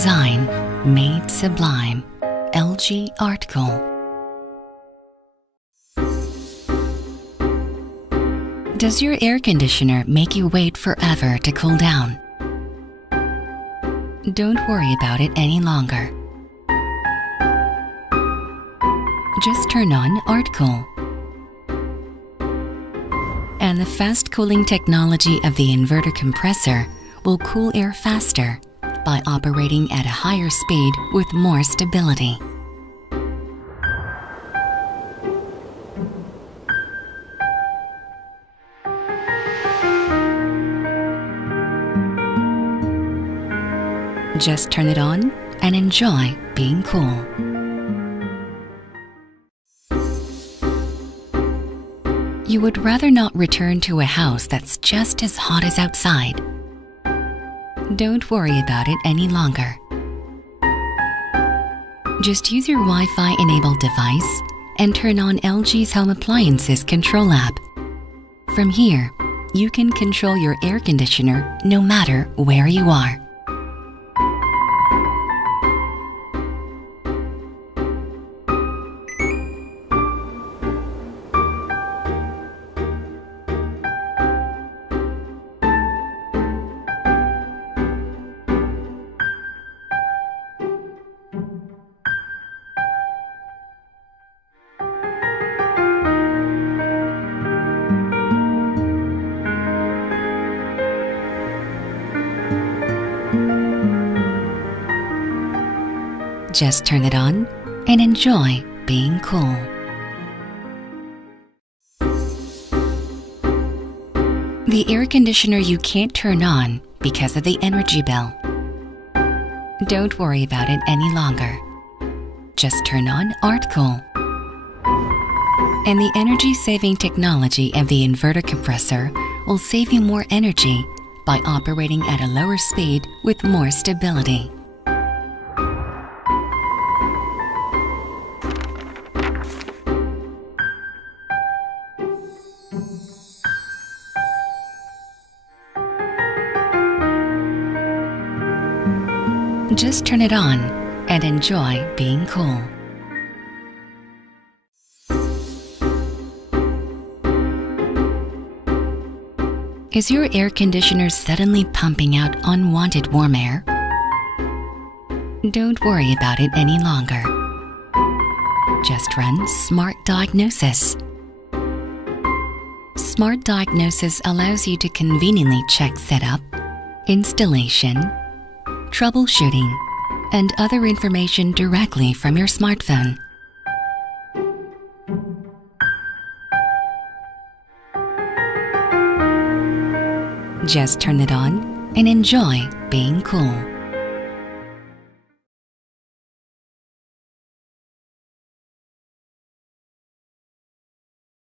design made sublime. LG ArtCool. Does your air conditioner make you wait forever to cool down? Don't worry about it any longer. Just turn on ArtCool. And the fast cooling technology of the inverter compressor will cool air faster by operating at a higher speed with more stability. Just turn it on and enjoy being cool. You would rather not return to a house that's just as hot as outside. Don't worry about it any longer. Just use your Wi-Fi enabled device and turn on LG's Home Appliances control app. From here, you can control your air conditioner no matter where you are. Just turn it on and enjoy being cool. The air conditioner you can't turn on because of the energy bill. Don't worry about it any longer. Just turn on ArtCool. And the energy-saving technology of the inverter compressor will save you more energy by operating at a lower speed with more stability. Just turn it on and enjoy being cool. Is your air conditioner suddenly pumping out unwanted warm air? Don't worry about it any longer. Just run Smart Diagnosis. Smart Diagnosis allows you to conveniently check setup, installation, troubleshooting, and other information directly from your smartphone. Just turn it on and enjoy being cool.